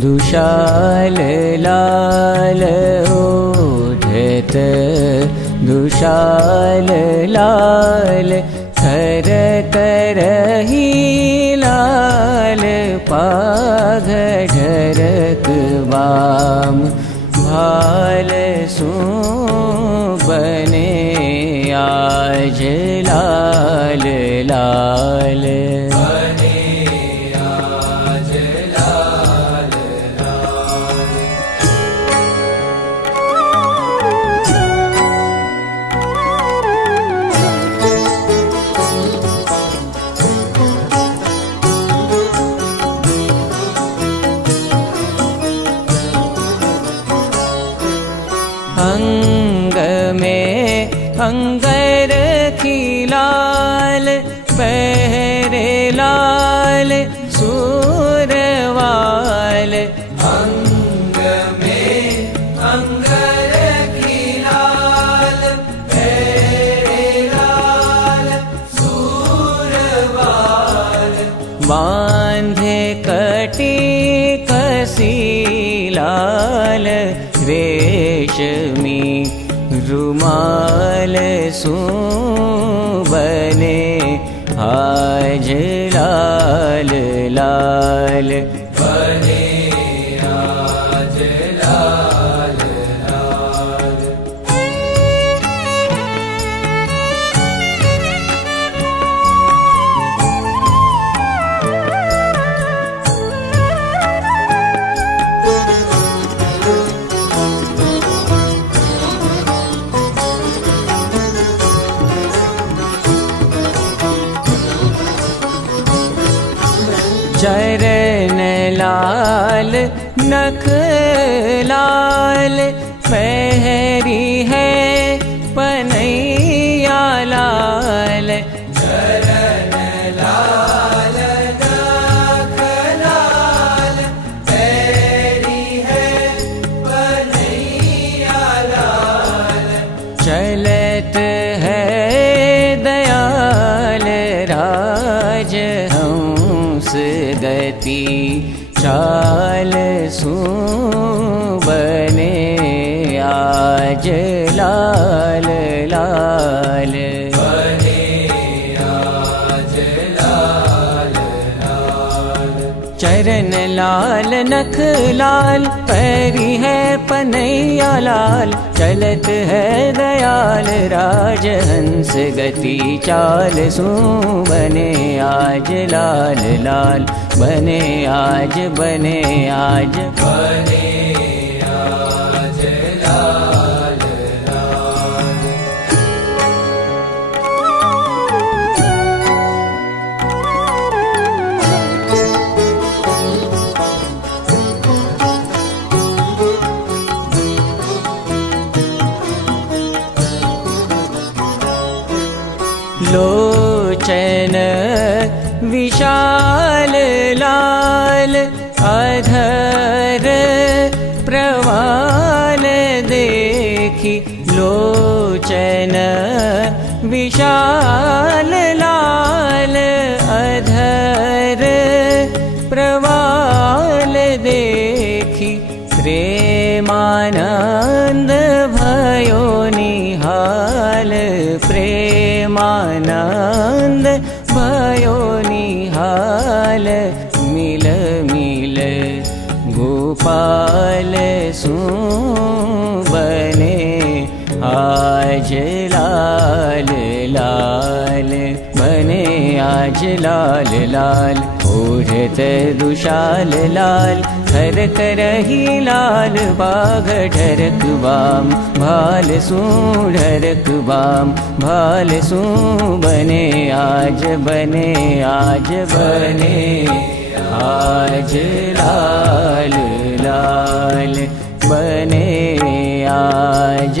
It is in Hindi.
दुशाल लाल ओढ़त दुशाल लाल थर करही लाल पाघ ढरक वाम भाल सु बने आज लाल लाल अंग में अंगर की लाल पहरे लाल सूरवाल अंग में अंगर की लाल पहरे लाल सूरवाल बांधे कटी कसी लाल रेशमी रुमाल सु बने आज लाल लाल बने आज लाल लाल चरण लाल नख लाल पहरी है पनैया लाल चरण लाल नख लाल पहरी है पनैया लाल चलत है दयाल राज हंस गति चाल सु बने आज लाल लाल बने आज लाल लाल चरण लाल नख लाल पैरी है पनैया लाल चलत है दयाल राज हंस गति चाल सु बने आज लाल लाल बने आज बने आज बने आज लाल लाल लोचन विशाल लाल अधर प्रवाल देखी लोचन विशाल लाल अधर प्रवाल देखी प्रेमानंद भयो निहाल प्रेमानंद भयो निहाल मिल मिल गोपाल सु बने आज लाल लाल बने आज लाल लाल ओढ़त दुशाल लाल हर करही लाल बाघ ढरक वाम भाल सु ढरक वाम भाल सु बने आज बने आज बने आज लाल लाल बने आज